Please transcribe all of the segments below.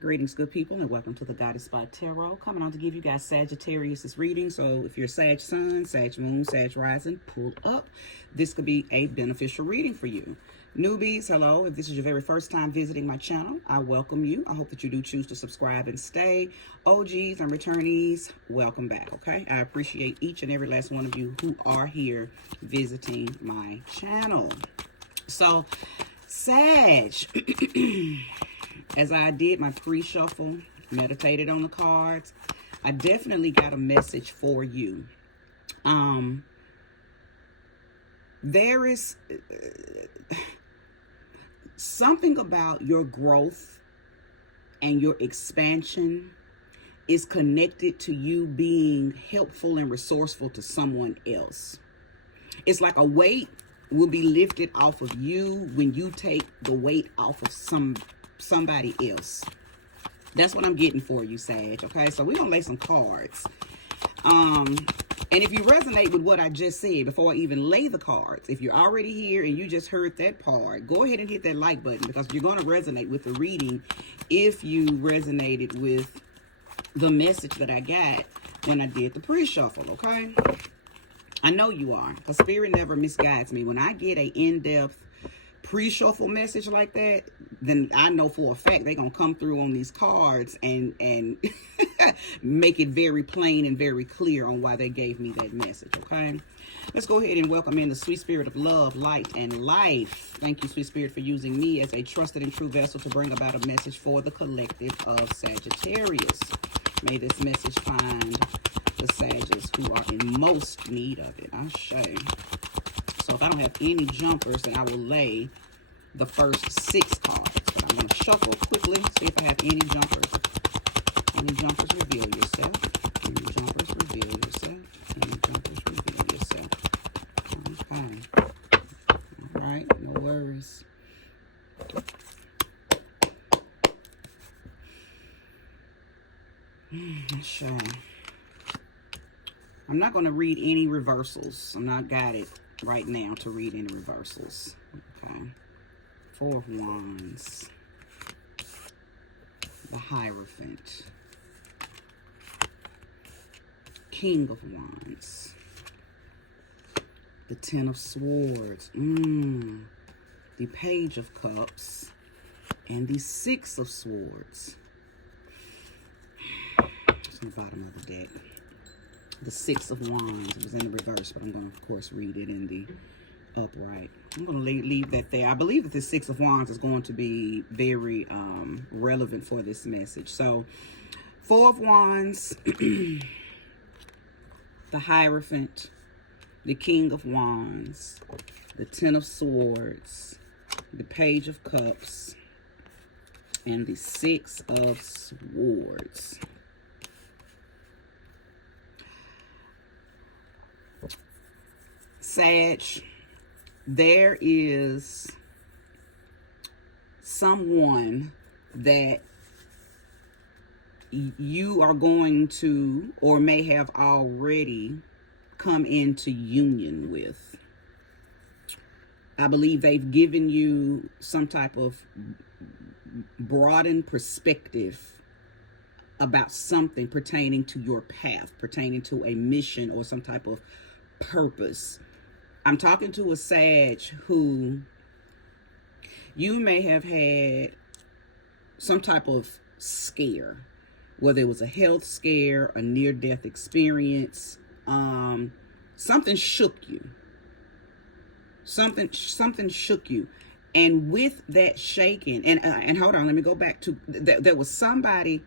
Greetings, good people, and welcome to the Goddess by Tarot. Coming on to give you guys Sagittarius' reading. So if you're Sag Sun, Sag Moon, Sag Rising, pull up. This could be a beneficial reading for you. Newbies, hello. If this is your very first time visiting my channel, I welcome you. I hope that you do choose to subscribe and stay. OGs and returnees, welcome back, okay? I appreciate each and every last one of you who are here visiting my channel. So, Sag... As I did my pre-shuffle, meditated on the cards, I definitely got a message for you. There is something about your growth and your expansion is connected to you being helpful and resourceful to someone else. It's like a weight will be lifted off of you when you take the weight off of somebody else. That's what I'm getting for you, Sag. Okay, so we're gonna lay some cards. And if you resonate with what I just said before I even lay the cards, if you're already here and you just heard that part, go ahead and hit that like button, because you're going to resonate with the reading if you resonated with the message that I got when I did the pre-shuffle. Okay, I know you are, because Spirit never misguides me. When I get a in-depth pre-shuffle message like that, then I know for a fact they're gonna come through on these cards and make it very plain and very clear on why they gave me that message. Okay, let's go ahead and welcome in the sweet spirit of love, light, and life. Thank you, sweet spirit, for using me as a trusted and true vessel to bring about a message for the collective of Sagittarius. May this message find the Sagittarius who are in most need of it. I say. So if I don't have any jumpers, then I will lay the first 6 cards. But I'm going to shuffle quickly, see if I have any jumpers. Any jumpers, reveal yourself. Any jumpers, reveal yourself. Any jumpers, reveal yourself. Okay. All right, no worries. Sure. I'm not going to read any reversals. I'm not got it right now to read any reversals. Okay. 4 of Wands. The Hierophant. King of Wands. The 10 of Swords. The Page of Cups. And the 6 of Swords. It's on the bottom of the deck. The 6 of Wands. It was in the reverse, but I'm going to, of course, read it in the upright. I'm going to leave that there. I believe that the 6 of Wands is going to be very relevant for this message. So, 4 of Wands, the Hierophant, the King of Wands, the 10 of Swords, the Page of Cups, and the 6 of Swords. Sag, there is someone that you are going to, or may have already come into union with. I believe they've given you some type of broadened perspective about something pertaining to your path, pertaining to a mission or some type of purpose. I'm talking to a Sag who you may have had some type of scare, whether it was a health scare, a near-death experience. Something shook you. Something shook you. And with that shaking, and hold on, let me go back to, there was somebody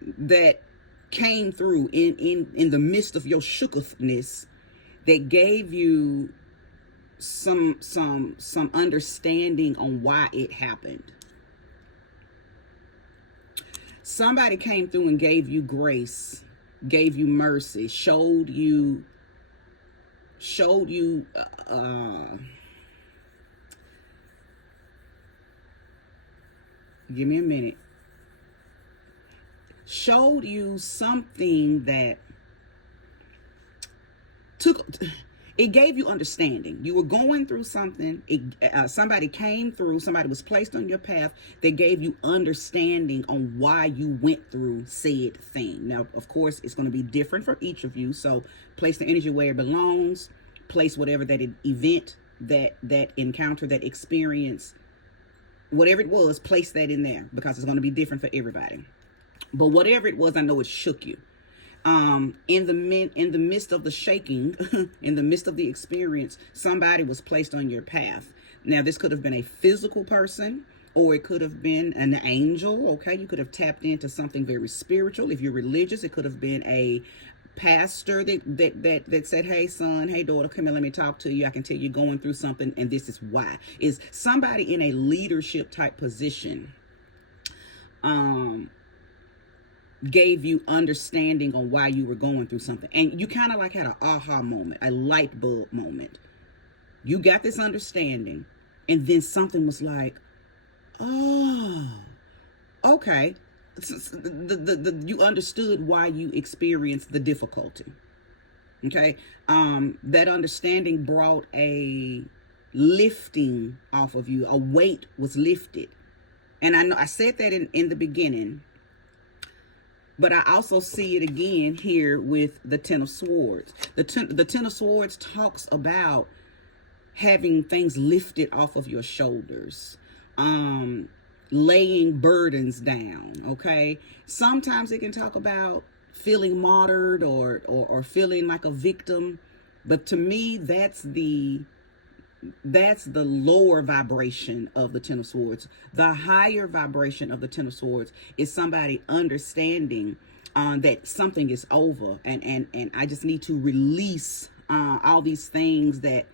that came through in the midst of your shookness that gave you some understanding on why it happened. Somebody came through and gave you grace, gave you mercy, showed you give me a minute. Showed you something that it gave you understanding. You were going through something. Somebody came through. Somebody was placed on your path that gave you understanding on why you went through said thing. Now, of course, it's going to be different for each of you. So place the energy where it belongs. Place whatever that event, that encounter, that experience, whatever it was, place that in there, because it's going to be different for everybody. But whatever it was, I know it shook you. In the midst of the shaking, in the midst of the experience, somebody was placed on your path. Now, this could have been a physical person, or it could have been an angel. Okay, you could have tapped into something very spiritual. If you're religious, it could have been a pastor that said, hey son, hey daughter, come here, let me talk to you. I can tell you're going through something, and this is why. Is somebody in a leadership type position gave you understanding on why you were going through something, and you kind of like had an aha moment, a light bulb moment. You got this understanding, and then something was like, oh, okay. You understood why you experienced the difficulty. Okay. That understanding brought a lifting off of you. A weight was lifted. And I know I said that in the beginning, but I also see it again here with the Ten of Swords. The Ten of Swords talks about having things lifted off of your shoulders. Laying burdens down. Okay. Sometimes it can talk about feeling martyred or feeling like a victim. But to me, that's the lower vibration of the Ten of Swords. The higher vibration of the Ten of Swords is somebody understanding that something is over, and I just need to release all these things that,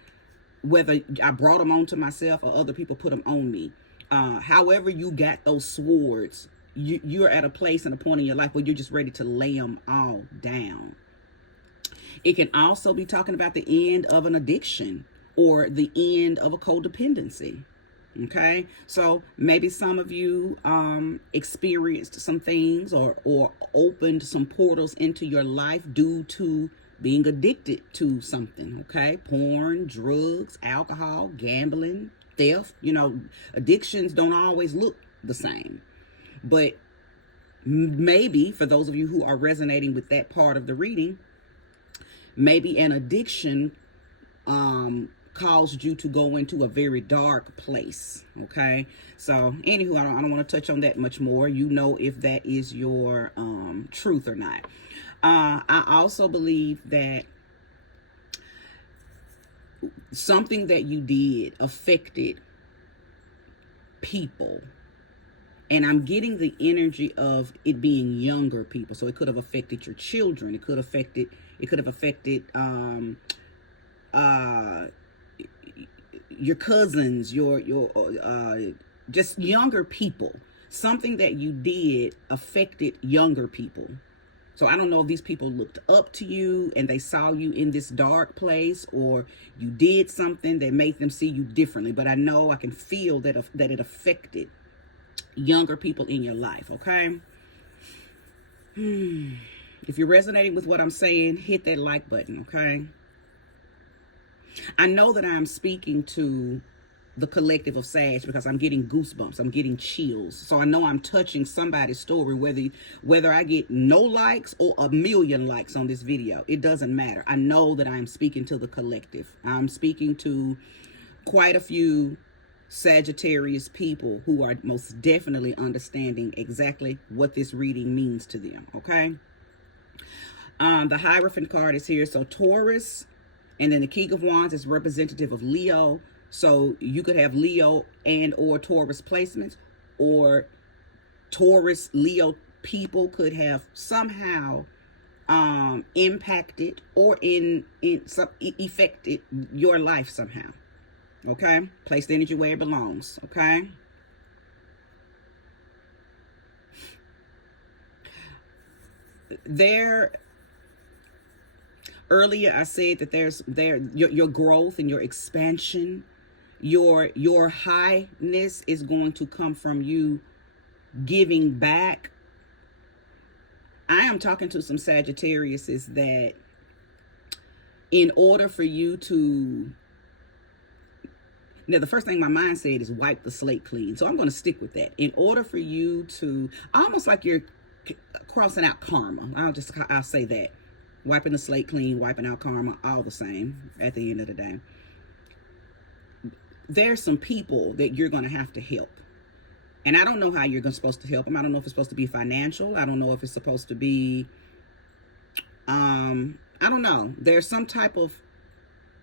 whether I brought them onto myself or other people put them on me. However you got those swords, you're at a place and a point in your life where you're just ready to lay them all down. It can also be talking about the end of an addiction or the end of a codependency. Okay, so maybe some of you experienced some things or opened some portals into your life due to being addicted to something. Okay, porn, drugs, alcohol, gambling, theft. You know, addictions don't always look the same, but maybe for those of you who are resonating with that part of the reading, maybe an addiction caused you to go into a very dark place. Okay, so anywho, I don't want to touch on that much more. You know if that is your truth or not. I also believe that something that you did affected people, and I'm getting the energy of it being younger people. So it could have affected your children. It could have affected your cousins, your just younger people. Something that you did affected younger people. So I don't know if these people looked up to you and they saw you in this dark place, or you did something that made them see you differently. But I know, I can feel that it affected younger people in your life. Okay. If you're resonating with what I'm saying, hit that like button. Okay. I know that I'm speaking to the collective of Sag because I'm getting goosebumps. I'm getting chills. So I know I'm touching somebody's story, whether I get no likes or 1,000,000 likes on this video. It doesn't matter. I know that I'm speaking to the collective. I'm speaking to quite a few Sagittarius people who are most definitely understanding exactly what this reading means to them. Okay. The Hierophant card is here. So Taurus, and then the King of Wands is representative of Leo. So you could have Leo and or Taurus placements, or Taurus Leo people could have somehow impacted or affected your life somehow. Okay, place the energy where it belongs. Okay. Earlier I said that your growth and your expansion, your highness is going to come from you giving back. I am talking to some Sagittariuses that in order for you to, now the first thing my mind said is wipe the slate clean. So I'm going to stick with that. In order for you to, almost like you're crossing out karma. I'll say that. Wiping the slate clean, wiping out karma, all the same at the end of the day. There's some people that you're going to have to help. And I don't know how you're supposed to help them. I don't know if it's supposed to be financial. I don't know if it's supposed to be, I don't know. There's some type of,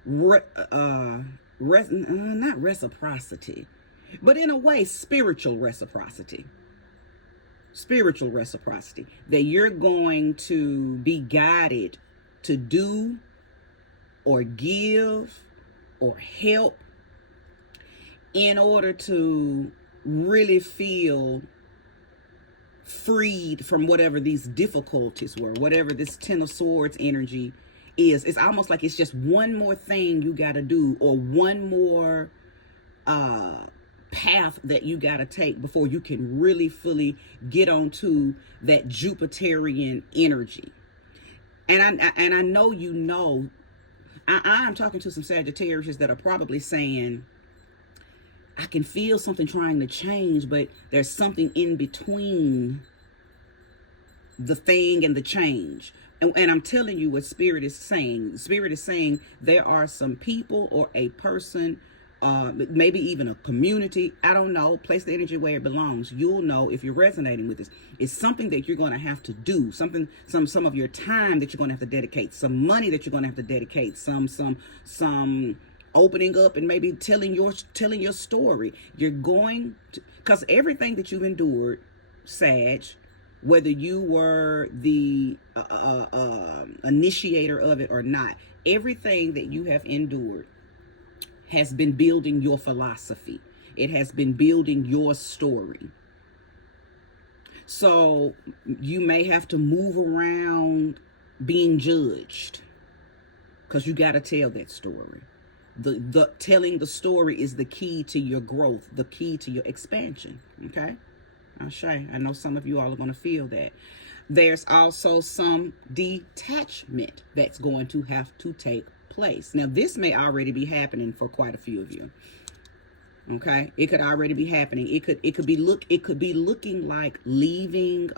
not reciprocity, but in a way, spiritual reciprocity that you're going to be guided to do or give or help in order to really feel freed from whatever these difficulties were, whatever this Ten of Swords energy is. It's almost like it's just one more thing you got to do, or one more path that you got to take before you can really fully get onto that Jupiterian energy. And I know, I'm talking to some Sagittarius that are probably saying, I can feel something trying to change, but there's something in between the thing and the change. And I'm telling you what Spirit is saying. Spirit is saying there are some people or a person, maybe even a community, I don't know, place the energy where it belongs. You'll know if you're resonating with this. It's something that you're going to have to do, some of your time that you're going to have to dedicate, some money that you're going to have to dedicate, some opening up and maybe telling your story. You're going to, because everything that you've endured, Sag, whether you were the initiator of it or not, everything that you have endured has been building your philosophy. It has been building your story. So you may have to move around being judged because you got to tell that story. The telling the story is the key to your growth, the key to your expansion. Okay? I know some of you all are going to feel that. There's also some detachment that's going to have to take place. Now, this may already be happening for quite a few of you. Okay? It could already be happening. It could be looking like leaving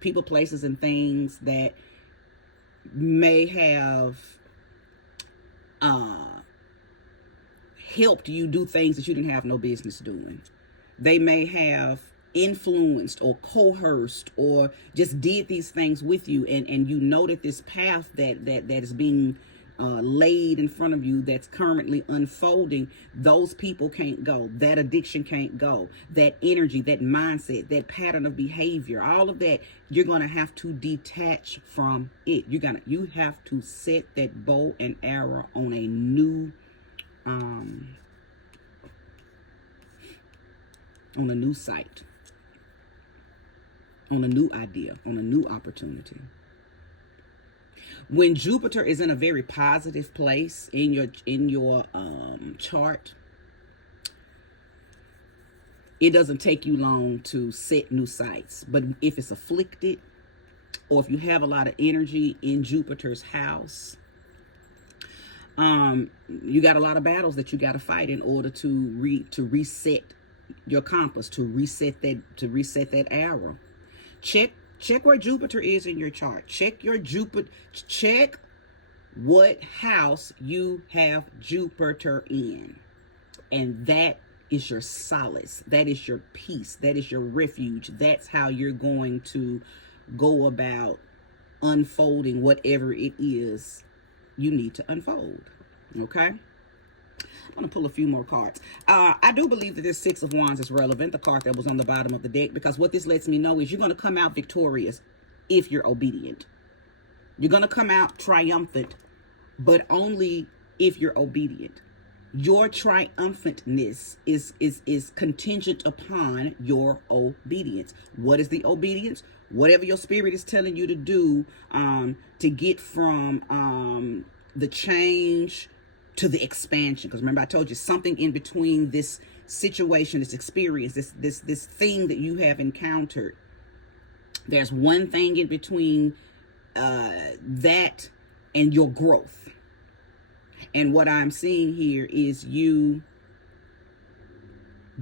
people, places, and things that may have helped you do things that you didn't have no business doing. They may have influenced or coerced or just did these things with you, and you know that this path that is being laid in front of you that's currently unfolding, those people can't go, that addiction can't go, that energy, that mindset, that pattern of behavior, all of that, you're going to have to detach from it. You have to set that bow and arrow on a new site, on a new idea, on a new opportunity. When Jupiter is in a very positive place in your chart, it doesn't take you long to set new sites. But if it's afflicted, or if you have a lot of energy in Jupiter's house, you got a lot of battles that you got to fight in order to reset your compass, to reset that arrow. Check where Jupiter is in your chart. Check what house you have Jupiter in. And that is your solace. That is your peace. That is your refuge. That's how you're going to go about unfolding whatever it is you need to unfold. Okay? I'm going to pull a few more cards. I do believe that this Six of Wands is relevant, the card that was on the bottom of the deck, because what this lets me know is you're going to come out victorious if you're obedient. You're going to come out triumphant, but only if you're obedient. Your triumphantness is contingent upon your obedience. What is the obedience? Whatever your spirit is telling you to do to get from the change to the expansion. Because remember, I told you something in between this situation, this experience, this thing that you have encountered. There's one thing in between that and your growth. And what I'm seeing here is you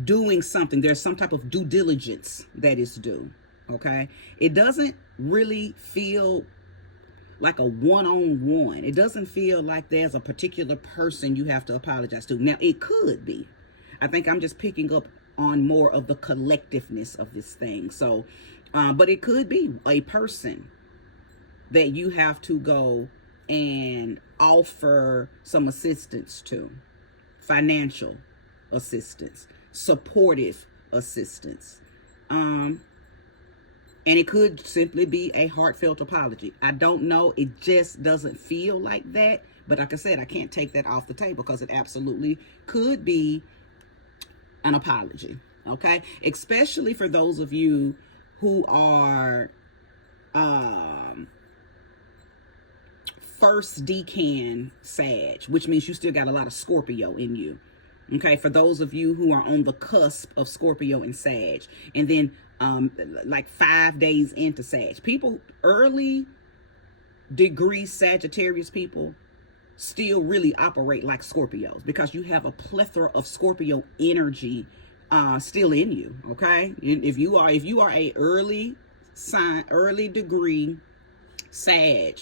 doing something. There's some type of due diligence that is due. Okay. It doesn't really feel like a one-on-one. It doesn't feel like there's a particular person you have to apologize to. Now, it could be. I think I'm just picking up on more of the collectiveness of this thing. So, but it could be a person that you have to go and offer some assistance to, financial assistance, supportive assistance. And it could simply be a heartfelt apology. I don't know. It just doesn't feel like that. But like I said, I can't take that off the table because it absolutely could be an apology. Okay? Especially for those of you who are first decan Sag, which means you still got a lot of Scorpio in you. Okay? For those of you who are on the cusp of Scorpio and Sag. And then like 5 days into Sag. People, early degree Sagittarius people still really operate like Scorpios because you have a plethora of Scorpio energy still in you. Okay. If you are a early degree Sag,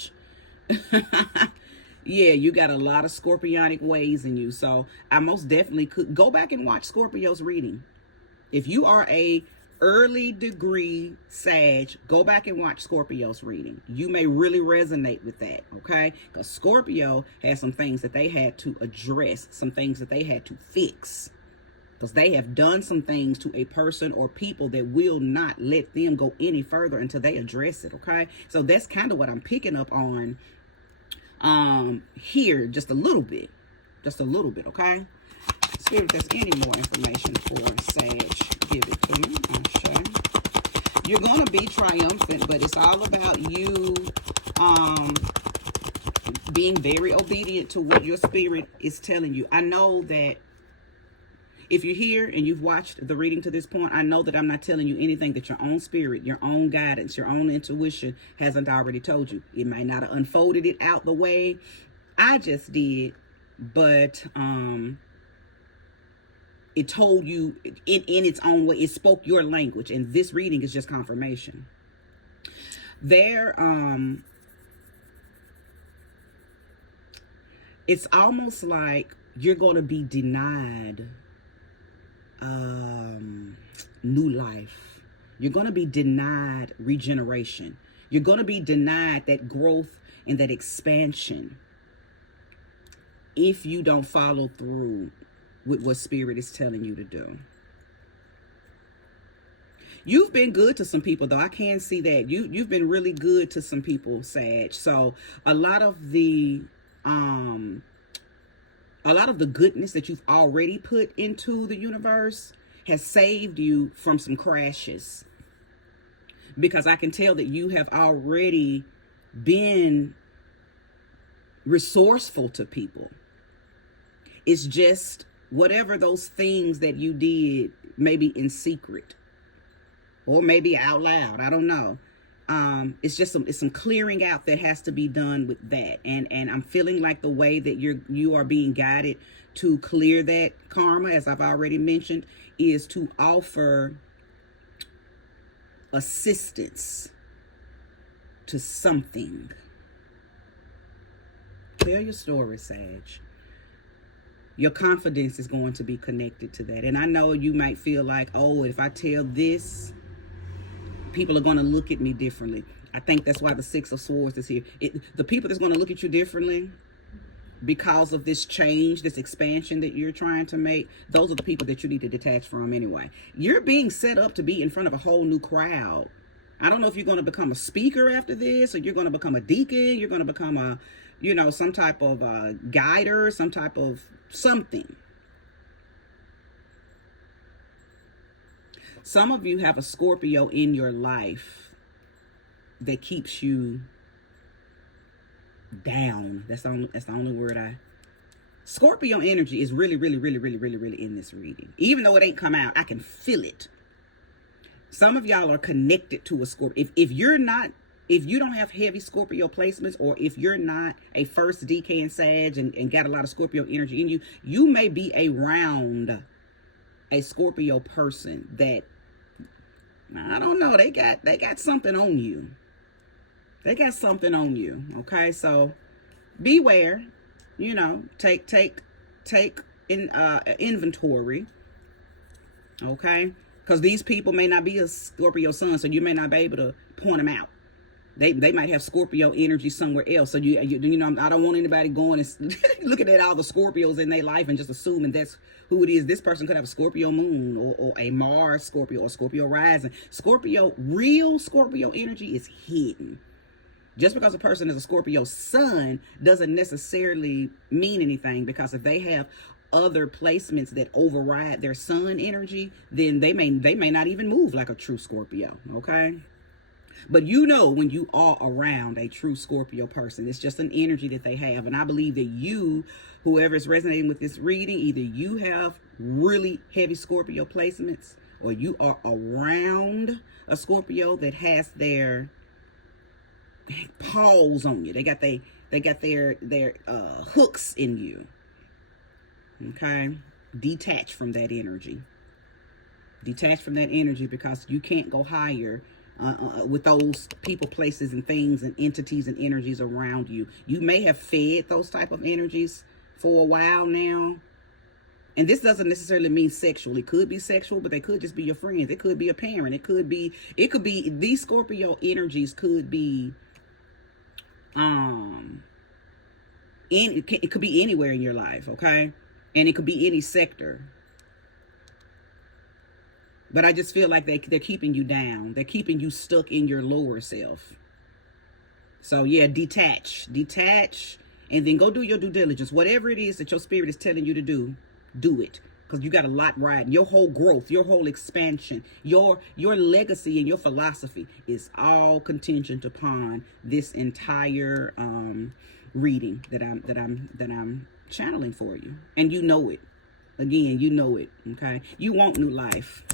yeah, you got a lot of Scorpionic ways in you. So I most definitely could go back and watch Scorpio's reading. If you are a early degree Sag, go back and watch Scorpio's reading. You may really resonate with that, okay? Because Scorpio has some things that they had to address, some things that they had to fix. Because they have done some things to a person or people that will not let them go any further until they address it, okay? So that's kind of what I'm picking up on here, just a little bit, okay? See if there's any more information for Sag. Give it to me. Okay. You're going to be triumphant, but it's all about you being very obedient to what your spirit is telling you. I know that if you're here and you've watched the reading to this point, I know that I'm not telling you anything that your own spirit, your own guidance, your own intuition hasn't already told you. It might not have unfolded it out the way I just did, but it told you in its own way. It spoke your language, and this reading is just confirmation. It's almost like you're going to be denied new life. You're going to be denied regeneration. You're going to be denied that growth and that expansion if you don't follow through with what spirit is telling you to do. You've been good to some people, though. I can see that. You've been really good to some people, Sag. So a lot of the goodness that you've already put into the universe has saved you from some crashes. Because I can tell that you have already been resourceful to people. It's just whatever those things that you did, maybe in secret or maybe out loud, I don't know. It's just some clearing out that has to be done with that. And I'm feeling like the way that you are being guided to clear that karma, as I've already mentioned, is to offer assistance to something. Tell your story, Sag. Your confidence is going to be connected to that. And I know you might feel like, oh, if I tell this, people are going to look at me differently. I think that's why the Six of Swords is here. The people that's going to look at you differently because of this change, this expansion that you're trying to make, those are the people that you need to detach from anyway. You're being set up to be in front of a whole new crowd. I don't know if you're going to become a speaker after this, or you're going to become a deacon, you're going to become a, some type of guider, some type of something. Some of you have a Scorpio in your life that keeps you down. That's the only word Scorpio energy is really, really, really, really, really, really in this reading. Even though it ain't come out, I can feel it. Some of y'all are connected to a Scorpio. If you're not if you don't have heavy Scorpio placements, or if you're not a first decan Sag and got a lot of Scorpio energy in you, you may be around a Scorpio person that, I don't know, they got something on you. They got something on you. Okay, so beware. You know, take in inventory. Okay, because these people may not be a Scorpio sun, so you may not be able to point them out. They might have Scorpio energy somewhere else. So you know, I don't want anybody going and looking at all the Scorpios in their life and just assuming that's who it is. This person could have a Scorpio moon, or a Mars Scorpio, or Scorpio rising. Real Scorpio energy is hidden. Just because a person is a Scorpio sun doesn't necessarily mean anything, because if they have other placements that override their sun energy, then they may not even move like a true Scorpio. Okay, but you know, when you are around a true Scorpio person, it's just an energy that they have. And I believe that you, whoever is resonating with this reading, either you have really heavy Scorpio placements, or you are around a Scorpio that has their paws on you. They got their hooks in you. Okay, detach from that energy. Detach from that energy, because you can't go higher with those people, places, and things, and entities and energies around you. You may have fed those type of energies for a while now. And this doesn't necessarily mean sexual. It could be sexual, but they could just be your friends. It could be a parent. It could be these Scorpio energies could be it could be anywhere in your life, okay? And it could be any sector. But I just feel like they're keeping you down. They're keeping you stuck in your lower self. So yeah, detach, and then go do your due diligence. Whatever it is that your spirit is telling you to do it. Because you got a lot riding. Your whole growth, your whole expansion, your legacy and your philosophy is all contingent upon this entire reading that I'm channeling for you. And you know it. Again, you know it. Okay, you want new life,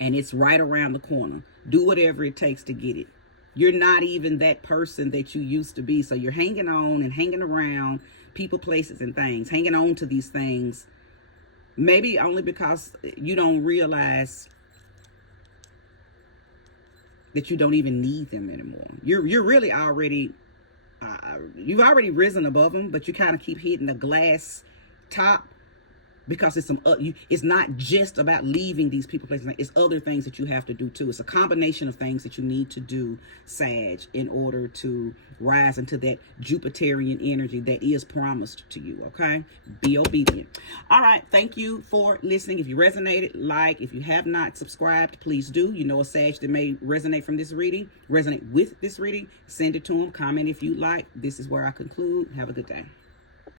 and it's right around the corner. Do whatever it takes to get it. You're not even that person that you used to be. So you're hanging on and hanging around people, places, and things, hanging on to these things, maybe only because you don't realize that you don't even need them anymore. You're really already, you've already risen above them, but you kind of keep hitting the glass top, because it's it's not just about leaving these people, places. It's other things that you have to do too. It's a combination of things that you need to do, Sag, in order to rise into that Jupiterian energy that is promised to you. Okay, be obedient. All right, thank you for listening. If you resonated, if you have not subscribed, please do. You know a Sag that may resonate with this reading, send it to them. Comment if you like. This is where I conclude. Have a good day.